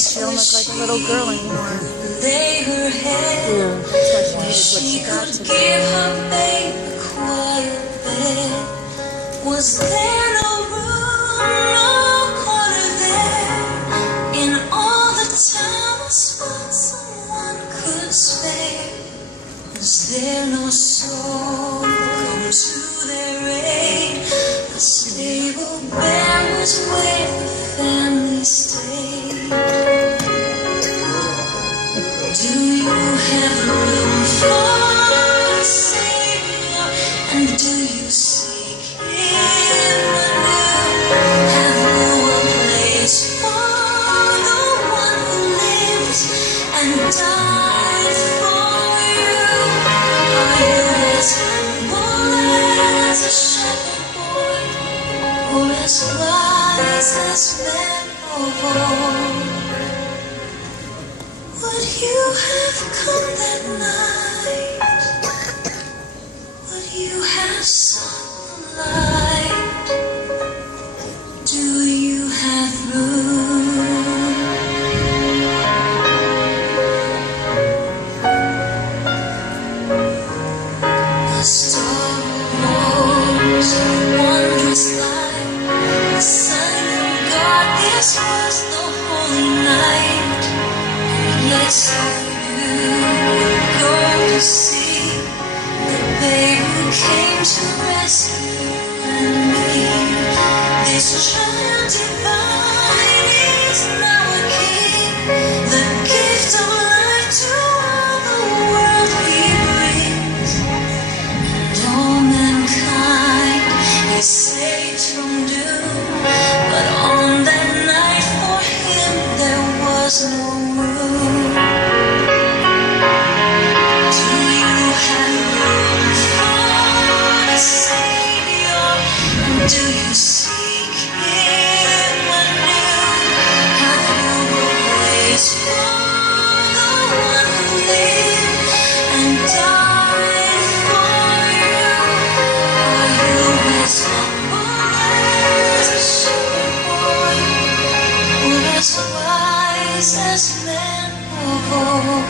she don't look like a little girl anymore. Lay her head. Yeah, that's why she needed what She she got could today. give her babe a quiet bed. Was there no room, no corner there in all the town, a spot someone could spare? Was there no soul come to their aid? A stable bear was where the family stayed. Do you have room for a savior? And do you seek him anew? Have you a place for the one who lived and died for you? Are you as humble as a shepherd boy, or as wise as men of old? Would you have come that night? Would you have sung the light? Do you have room? The star rose, wondrous light. The sign of God, this was the holy night. Yes, you go to see the babe who came to rescue you and me. This child divine is now a king, the gift of life to all the world he brings. And all mankind is saved from doom, but on that night for him there was no room. Do you have room for a savior? And do you seek him anew? Have you a place for the one who lived and died for you? Are you as humble as a shepherd boy, or as wise as men of old?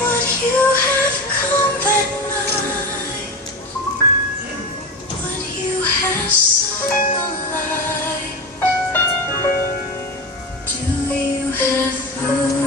Would you have come that night? Would you have sung the light? Do you have room?